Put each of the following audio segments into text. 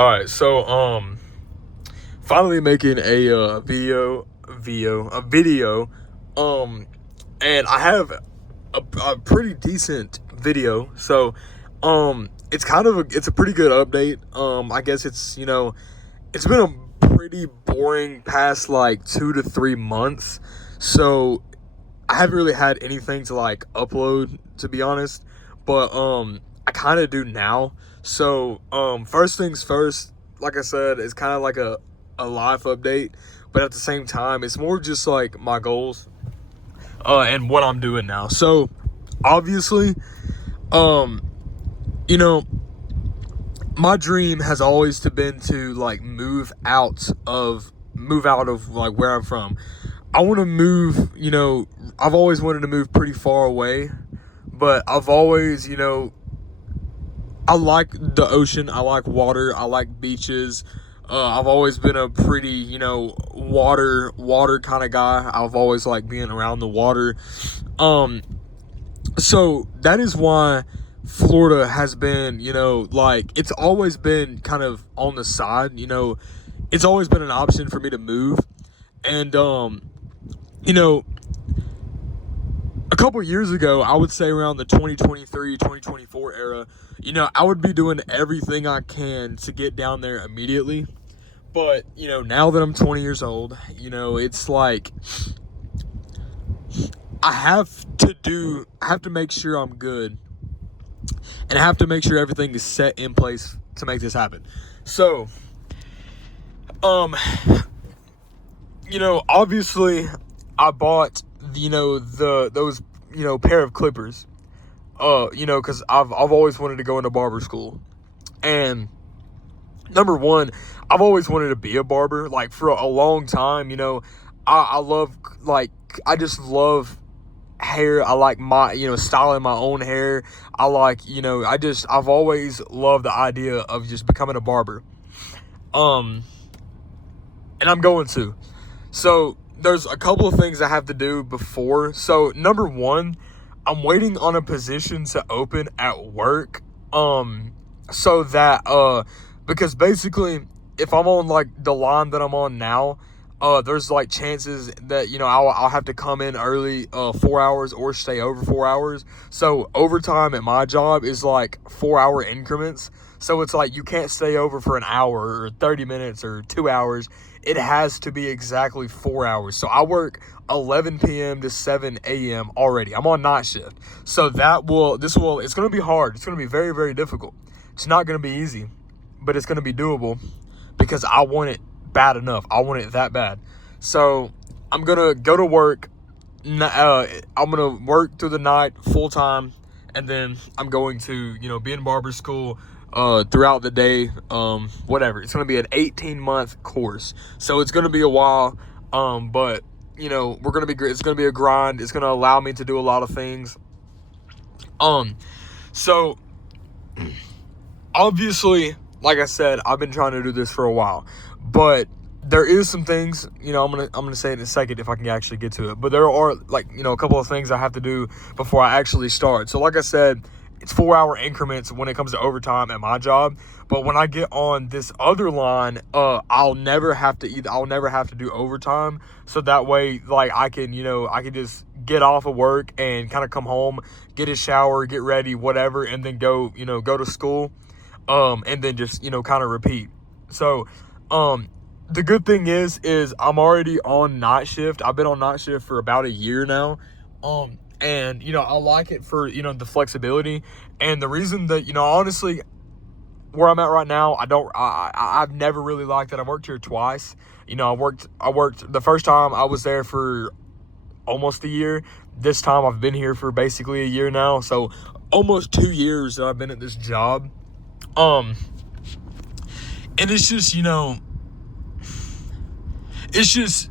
All right, so finally making a video, um, and I have a pretty decent video. So, it's kind of it's a pretty good update. I guess it's been a pretty boring past like 2 to 3 months. So I haven't really had anything to like upload, to be honest, but I kind of do now. So first things first, like I said, it's kind of like a life update, but at the same time it's more just like my goals and what I'm doing now. So obviously, um you know my dream has always to been to like move out of like where I'm from. I want to move, I've always wanted to move pretty far away, but I've always, I like the ocean, I like water, I like beaches. I've always been a pretty, water kind of guy. I've always liked being around the water. So that is why Florida has been, like it's always been kind of on the side, it's always been an option for me to move. And you know, a couple years ago, I would say around the 2023, 2024 era, I would be doing everything I can to get down there immediately. But, now that I'm 20 years old, it's like I have to make sure I'm good, and I have to make sure everything is set in place to make this happen. So, obviously I bought, those, pair of clippers, cause I've always wanted to go into barber school. And number one, I've always wanted to be a barber, like for a long time. I love, like, I just love hair. I like styling my own hair. I like, I've always loved the idea of just becoming a barber. And I'm going to. So there's a couple of things I have to do before. So number one, I'm waiting on a position to open at work. So that, because basically if I'm on like the line that I'm on now, there's like chances that, I'll have to come in early, 4 hours, or stay over 4 hours. So overtime at my job is like 4 hour increments. So it's like you can't stay over for an hour or 30 minutes or 2 hours. It has to be exactly 4 hours. So I work 11 p.m. to 7 a.m. already. I'm on night shift. So it's going to be hard. It's going to be very, very difficult. It's not going to be easy, but it's going to be doable because I want it bad enough. I want it that bad. So I'm going to go to work. I'm going to work through the night full time. And then I'm going to, be in barber school throughout the day, whatever. It's going to be an 18-month course. So it's going to be a while, but, we're going to be, it's going to be a grind. It's going to allow me to do a lot of things. So obviously, like I said, I've been trying to do this for a while, but there is some things, I'm gonna say in a second if I can actually get to it. But there are like, a couple of things I have to do before I actually start. So like I said, it's 4 hour increments when it comes to overtime at my job. But when I get on this other line, I'll never have to do overtime. So that way, like I can just get off of work and kind of come home, get a shower, get ready, whatever, and then go to school. And then just, kind of repeat. So, the good thing is I'm already on night shift. I've been on night shift for about a year now. And, I like it for, the flexibility. And the reason that, honestly, where I'm at right now, I've never really liked it. I worked here twice. I worked the first time I was there for almost a year. This time I've been here for basically a year now. So almost 2 years that I've been at this job. And it's just, it's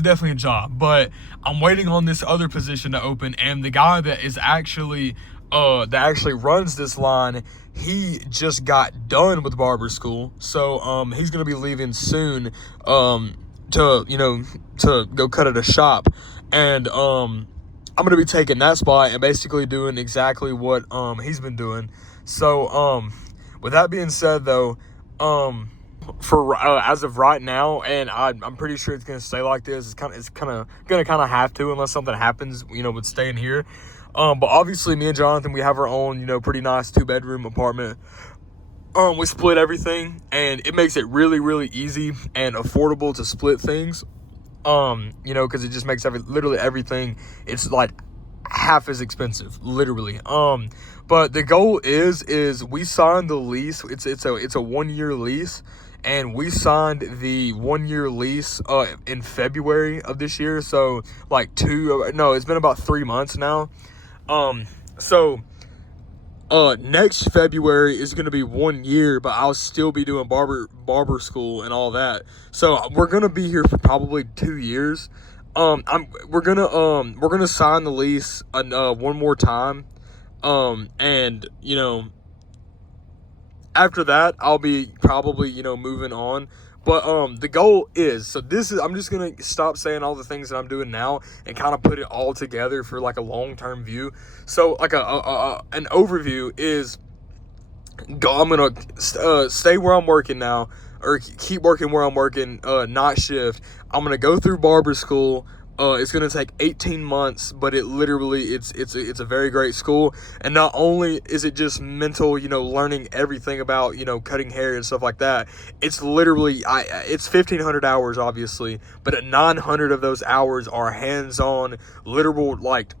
definitely a job, but I'm waiting on this other position to open. And the guy that is actually runs this line, he just got done with barber school. So, he's going to be leaving soon, to go cut at a shop. And, I'm going to be taking that spot and basically doing exactly what, he's been doing. So, with that being said, though, for as of right now, and I'm pretty sure it's gonna stay like this. It's gonna have to, unless something happens, with staying here. But obviously, me and Jonathan, we have our own, pretty nice 2-bedroom apartment. We split everything, and it makes it really, really easy and affordable to split things. Because it just makes literally everything, it's like half as expensive, literally. But the goal is we signed the lease. It's a 1-year lease, and we signed the 1-year lease in February of this year. So like it's been about 3 months now. So next February is going to be 1 year, but I'll still be doing barber school and all that. So we're going to be here for probably 2 years. We're gonna sign the lease one more time. And after that, I'll be probably, moving on. But the goal is, I'm just gonna stop saying all the things that I'm doing now and kind of put it all together for like a long-term view. So like an overview is, I'm gonna stay where I'm working now, or keep working where I'm working, night shift. I'm gonna go through barber school. It's gonna take 18 months, but it's a very great school. And not only is it just mental, learning everything about, cutting hair and stuff like that. It's literally, it's 1,500 hours, obviously, but at 900 of those hours are hands-on, literal, like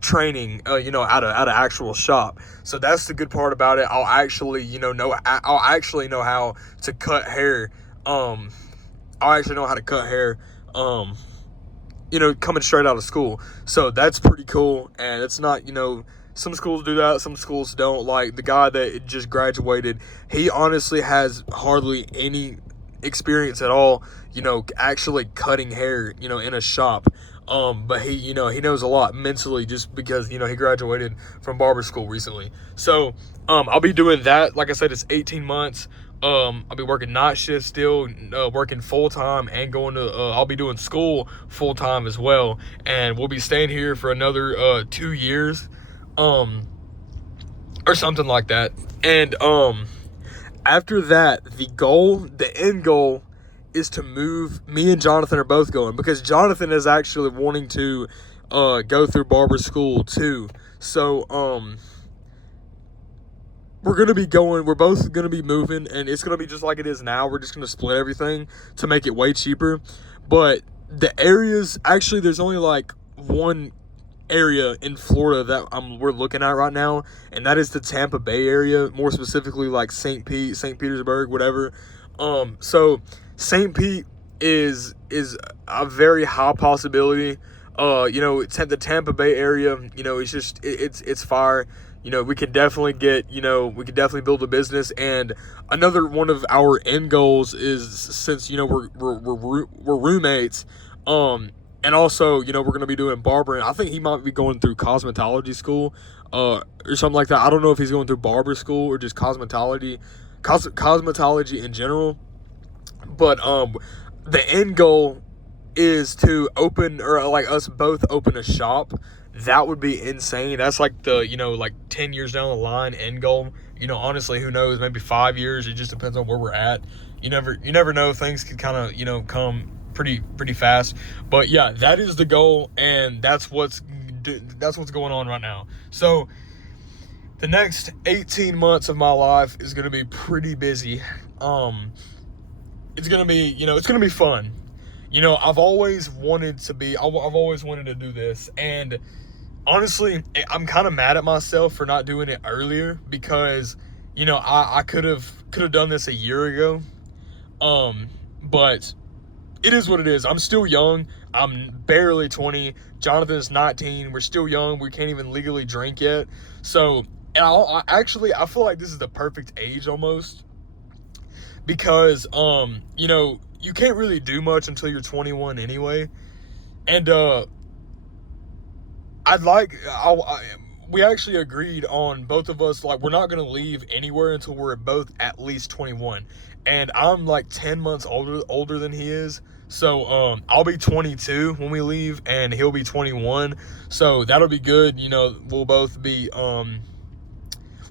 training, at an actual shop. So that's the good part about it. I'll actually, I'll actually know how to cut hair. I'll actually know how to cut hair. Coming straight out of school. So that's pretty cool. And it's not, some schools do that, some schools don't. Like the guy that just graduated, he honestly has hardly any experience at all, actually cutting hair, in a shop. But he knows a lot mentally, just because, he graduated from barber school recently. So, I'll be doing that. Like I said, it's 18 months. I'll be working night shift still, working full-time, and I'll be doing school full-time as well. And we'll be staying here for another, 2 years, or something like that. And, after that, the end goal is to move. Me and Jonathan are both going, because Jonathan is actually wanting to, go through barber school too. So, we're both going to be moving, and it's going to be just like it is now. We're just going to split everything to make it way cheaper. But the areas, actually, there's only like one area in Florida that we're looking at right now, and that is the Tampa Bay area, more specifically like St. Petersburg, whatever. So St. Pete is a very high possibility. The Tampa Bay area, it's fire. We can definitely build a business. And another one of our end goals is, since, we're roommates, and also, we're going to be doing barbering. I think he might be going through cosmetology school, or something like that. I don't know if he's going through barber school or just cosmetology in general. But, the end goal is to open, or like us both open a shop. That would be insane. That's like the, like 10 years down the line end goal. Honestly, who knows? Maybe 5 years. It just depends on where we're at. You never know. Things could kind of, come pretty fast. But yeah, that is the goal, and that's what's going on right now. So the next 18 months of my life is going to be pretty busy. It's going to be, it's going to be fun. I've always wanted to do this, and honestly, I'm kind of mad at myself for not doing it earlier, because, I could have done this a year ago. But it is what it is. I'm still young. I'm barely 20. Jonathan's 19. We're still young. We can't even legally drink yet. So, and I feel like this is the perfect age almost, because, you can't really do much until you're 21 anyway. And, we actually agreed on, both of us, like, we're not going to leave anywhere until we're both at least 21. And I'm like 10 months older than he is. So, I'll be 22 when we leave, and he'll be 21. So that'll be good. We'll both be,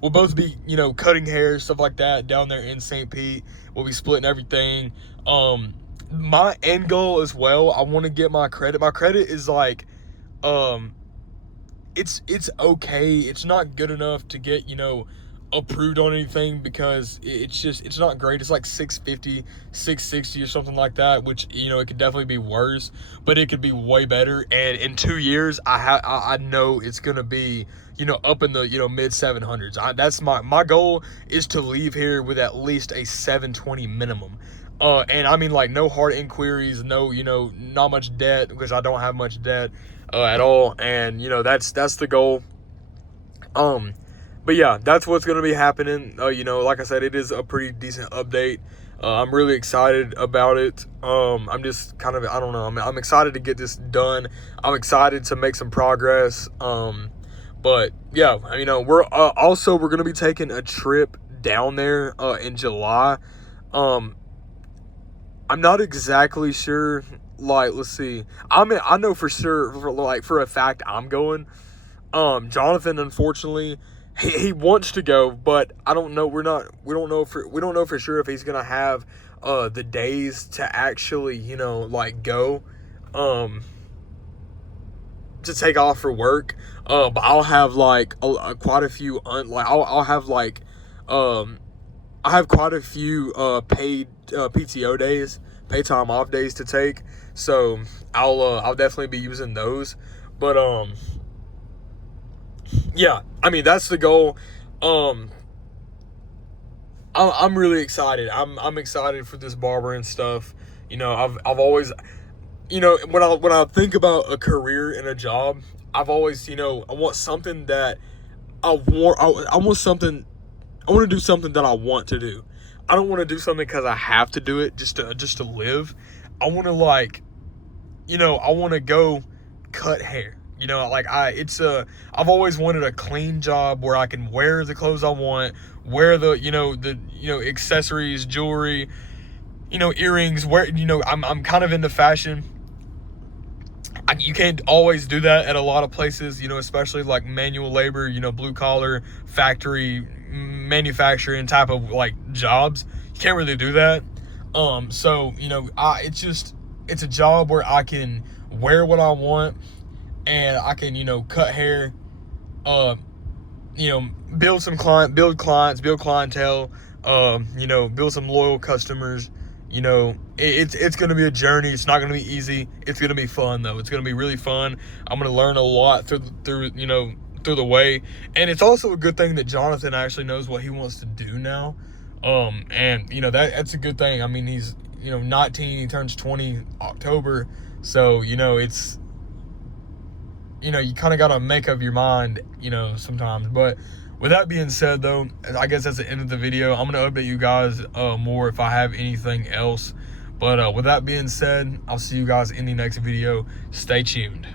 we'll both be, you know, cutting hair, stuff like that down there in St. Pete. We'll be splitting everything. My end goal as well, I want to get my credit. My credit is like, it's okay. It's not good enough to get, you know, approved on anything, because it's not great. It's like 650, 660 or something like that, which, you know, it could definitely be worse, but it could be way better. And in 2 years, I know it's gonna be, you know, up in the, you know, mid 700s. That's my goal, is to leave here with at least a 720 minimum. And I mean, like, no hard inquiries, no, you know, not much debt, because I don't have much debt at all. And, you know, that's the goal. But yeah, that's what's going to be happening. You know, like I said, it is a pretty decent update. I'm really excited about it. I'm just kind of, I don't know, I'm excited to get this done. I'm excited to make some progress. But yeah, you know, we're going to be taking a trip down there in July. I'm not exactly sure. Like, let's see. I know for sure, for a fact, I'm going. Jonathan, unfortunately, he wants to go, but I don't know. We don't know for sure if he's gonna have the days to actually, you know, like, go to take off for work. But I'll have like quite a few I'll have like I have quite a few paid PTO days, paid time off days to take. So I'll definitely be using those. But yeah, I mean, that's the goal. I'm really excited. I'm excited for this barbering stuff. You know, I've always, you know, when I think about a career and a job, I've always, you know, I want something that I want. I want something. I want to do something that I want to do. I don't want to do something because I have to do it just to live. I want to, like, you know, I want to go cut hair. You know, like, I've always wanted a clean job where I can wear the clothes I want, wear the accessories, jewelry, you know, earrings, where, you know, I'm kind of into fashion. You can't always do that at a lot of places, you know, especially like manual labor, you know, blue collar, factory, manufacturing type of, like, jobs. You can't really do that. So, you know, it's a job where I can wear what I want, and I can, you know, cut hair, you know, build clients, build clientele, you know, build some loyal customers. You know, it's going to be a journey. It's not going to be easy. It's going to be fun, though. It's going to be really fun. I'm going to learn a lot through the way. And it's also a good thing that Jonathan actually knows what he wants to do now. And, you know, that's a good thing. I mean, he's, you know, 19, he turns 20 October. So, you know, it's, you know, you kind of got to make up your mind, you know, sometimes. But with that being said, though, I guess that's the end of the video. I'm going to update you guys more if I have anything else. But with that being said, I'll see you guys in the next video. Stay tuned.